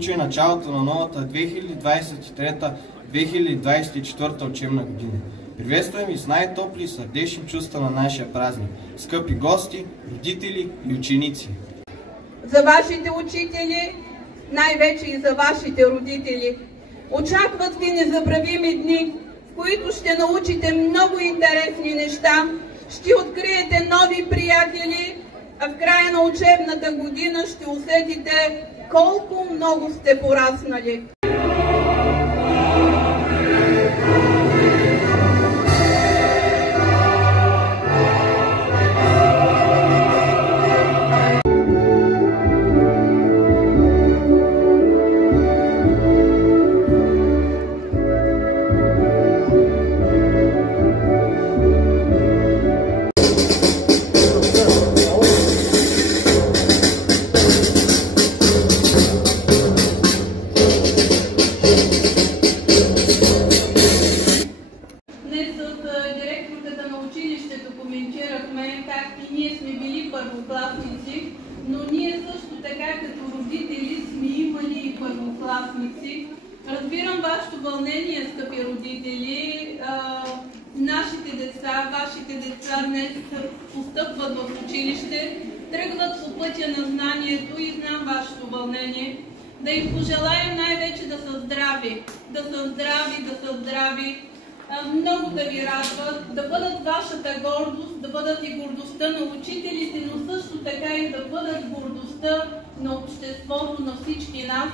случай началото на новата 2023-2024 учебна година. Приветствам ви с най-топли и сърдечни чувства на нашия празник, скъпи гости, родители и ученици. За вашите учители, най-вече и за вашите родители, очакват ви незабравими дни, в които ще научите много интересни неща, ще откриете нови приятели, а в края на учебната година ще усетите колко много сте пораснали. Как и ние сме били първокласници, но ние също така като родители сме имали и първокласници. Разбирам вашето вълнение, скъпи родители. Нашите деца, вашите деца днес постъпват в училище, тръгват по пътя на знанието и знам вашето вълнение. Да им пожелаем най-вече да са здрави, много да ви радват, да бъдат вашата гордост, да бъдат и гордостта на учителите, но също така и да бъдат гордостта на обществото, на всички нас.